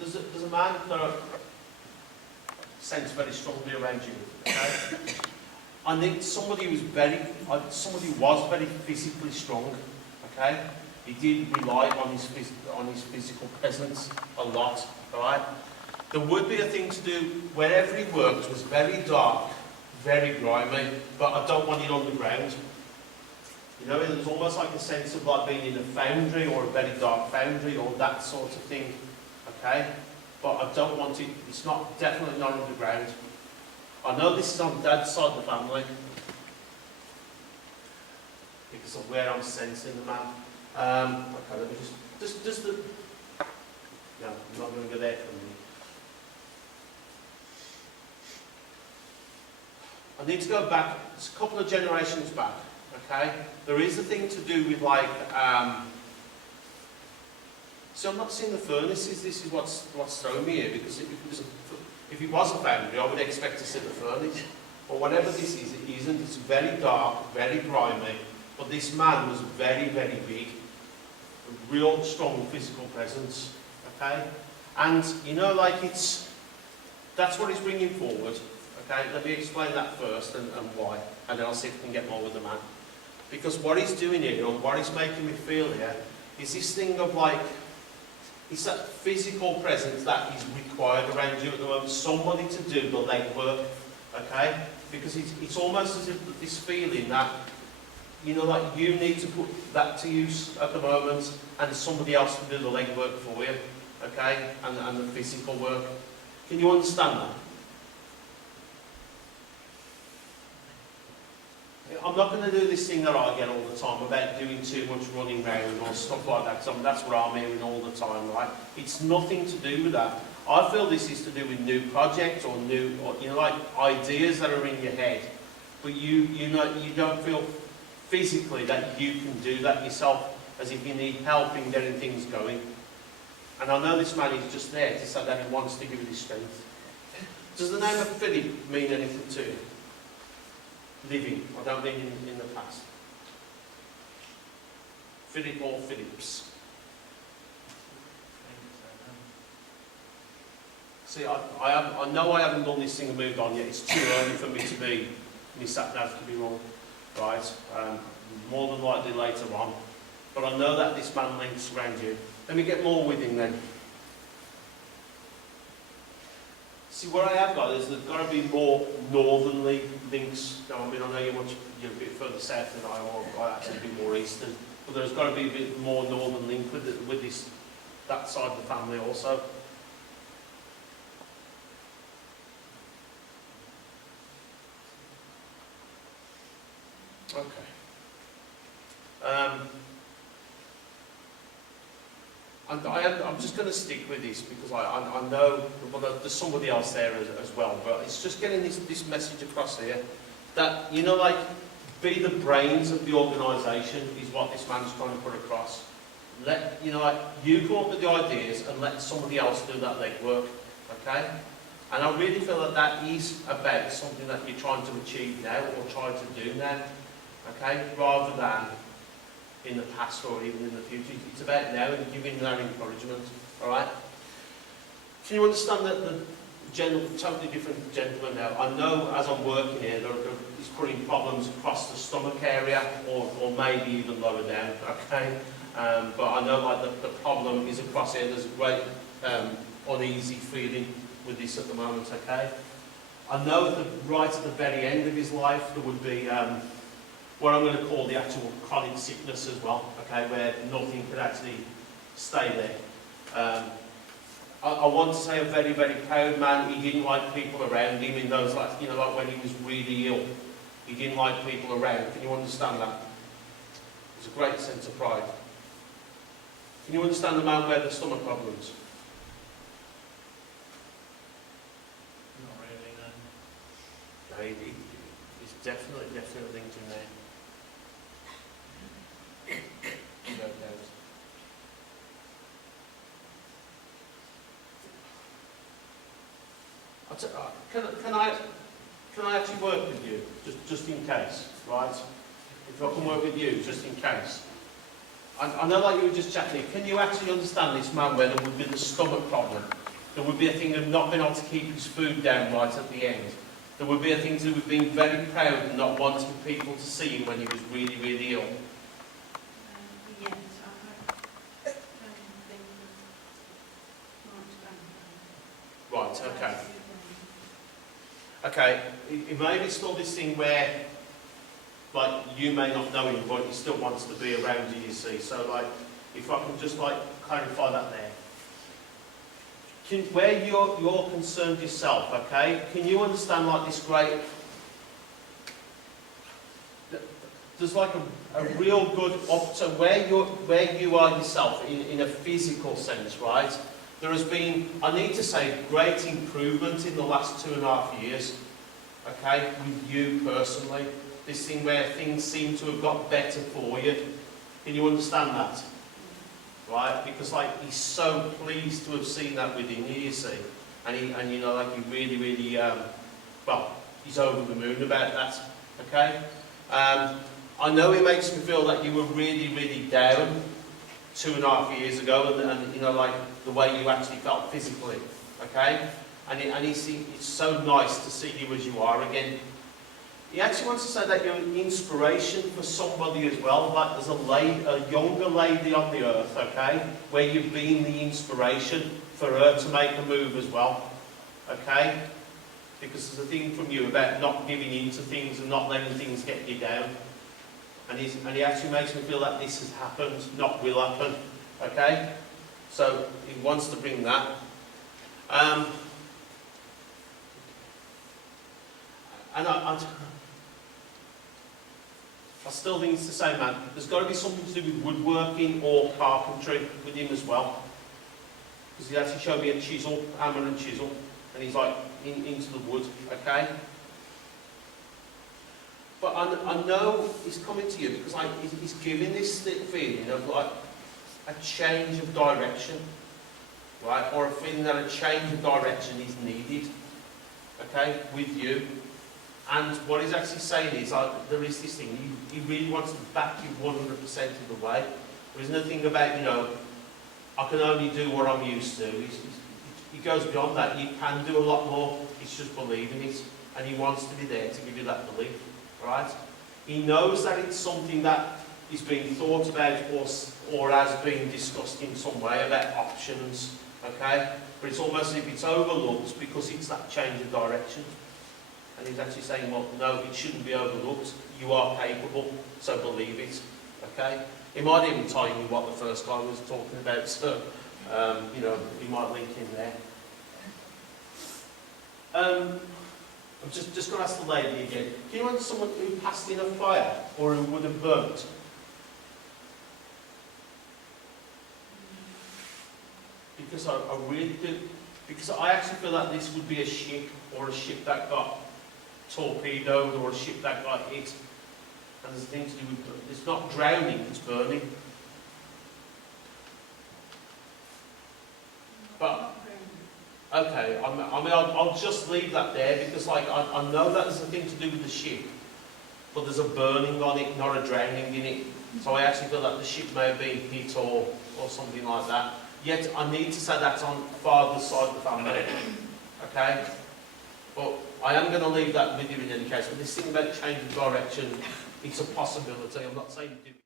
there's a man that I sense very strongly around you. Okay? I need somebody who was very physically strong. Okay? He did rely on his physical presence a lot. All right? There would be a thing to do wherever he worked was very dark, very grimy, but I don't want it on the ground. You know, there's almost like a sense of like being in a foundry or a very dark foundry or that sort of thing. Okay? But I don't want it, it's definitely not underground. I know this is on Dad's side of the family because of where I'm sensing the man. Okay, let me just the, no, I'm not going to go there for a minute. I need to go back, it's a couple of generations back, okay? There is a thing to do with like, so I'm not seeing the furnaces, this is what's throwing me here, because if it was a foundry, I would expect to see the furnace. But whatever this is, it isn't, it's very dark, very grimy, but this man was very, very big, a real strong physical presence, okay? And, you know, like that's what he's bringing forward. Okay, let me explain that first and why, and then I'll see if we can get more with the man. Because what he's doing here, and what he's making me feel here, is this thing of like, it's that physical presence that is required around you at the moment, somebody to do the legwork, okay? Because it's almost as if this feeling that, you know, like you need to put that to use at the moment, and somebody else to do the legwork for you, okay? And the physical work. Can you understand that? I'm not going to do this thing that I get all the time about doing too much running around or stuff like that, because that's what I'm hearing all the time, right? It's nothing to do with that. I feel this is to do with new projects or you know, like ideas that are in your head, but you don't feel physically that you can do that yourself, as if you need help in getting things going. And I know this man is just there to say that he wants to give you his strength. Does the name of Philip mean anything to you? Living, I don't mean in the past. Philip or Phillips. See, I know I haven't done this thing and moved on yet. It's too early for me to be, me sat down to be wrong, right? More than likely later on. But I know that this man links around you. Let me get more with him then. See, what I have got is there's got to be more northerly links. Now, I mean, I know you're a bit further south than I am, or I actually a bit more eastern, but there's got to be a bit more northern link with that side of the family also. Okay. I'm just going to stick with this because I know there's somebody else there as well, but it's just getting this message across here that, you know, like, be the brains of the organisation is what this man's trying to put across. Let, you know, like, you come up with the ideas and let somebody else do that legwork, okay? And I really feel that that is about something that you're trying to achieve now or trying to do now, okay? Rather than in the past or even in the future. It's about now and giving that encouragement, alright? Can you understand that the totally different gentleman now? I know as I'm working here, he's putting problems across the stomach area or maybe even lower down, okay? But I know like the problem is across here. There's a great uneasy feeling with this at the moment, okay? I know that right at the very end of his life there would be what I'm going to call the actual chronic sickness as well, okay, where nothing could actually stay there. I want to say a very, very proud man. He didn't like people around him in those, like, you know, like when he was really ill. He didn't like people around. Can you understand that? There's a great sense of pride. Can you understand the man who had the stomach problems? Not really, no. No, he's definitely linked in there. No doubt. Can I actually work with you, just in case, right? If I can work with you, just in case. I know like you were just chatting, can you actually understand this man where there would be the stomach problem? There would be a thing of not being able to keep his food down right at the end. There would be a thing to being very proud and not wanting people to see him when he was really, really ill. Yes, I have think of March Right, okay. Okay, it may be still this thing where, like, you may not know him, but he still wants to be around you, you see. So, like, if I can just, like, clarify that there. Where you're concerned yourself, okay, can you understand, like, this great... There's, like, a real good... So where you are yourself, in a physical sense, right, there has been, I need to say, great improvement in the last 2.5 years, okay, with you personally. This thing where things seem to have got better for you. Can you understand that? Right? Because like he's so pleased to have seen that within you, you see. And you know, like he really, really, well, he's over the moon about that. Okay? I know it makes me feel that you were really, really down 2.5 years ago, and you know, like the way you actually felt physically. Okay? And it's so nice to see you as you are again. He actually wants to say that you're an inspiration for somebody as well. Like there's a younger lady on the earth, okay, where you've been the inspiration for her to make a move as well, okay? Because there's a thing from you about not giving in to things and not letting things get you down. And he actually makes me feel that this has happened, not will happen, okay? So he wants to bring that. And I still think it's the same, man. There's got to be something to do with woodworking or carpentry with him as well. Because he actually showed me a chisel, hammer and chisel, and he's like into the wood, okay? But I know he's coming to you because he's giving this feeling of like a change of direction, right? Or a feeling that a change of direction is needed, okay, with you. And what he's actually saying is, there is this thing, he really wants to back you 100% of the way. There isn't a thing about, you know, I can only do what I'm used to. He goes beyond that. You can do a lot more. It's just believing it. And he wants to be there to give you that belief, right? He knows that it's something that is being thought about or has been discussed in some way about options, okay? But it's almost as if it's overlooked because it's that change of direction. And he's actually saying, well, no, it shouldn't be overlooked. You are capable, so believe it. Okay? He might even tell you what the first guy was talking about, so, you know, he might link in there. I'm just going to ask the lady again. Do you want someone who passed in a fire or who would have burnt? Because I really do. Because I actually feel that this would be a ship or a ship that got torpedoed or a ship that got hit, and there's things to do with it's not drowning, it's burning. But okay, I mean I'll just leave that there because like I know that there's a thing to do with the ship, but there's a burning on it, not a drowning in it. So I actually feel that the ship may have been hit or something like that. Yet I need to say that's on father's side of the family. Okay? But I am going to leave that with you in any case. But this thing about change of direction, it's a possibility. I'm not saying you do.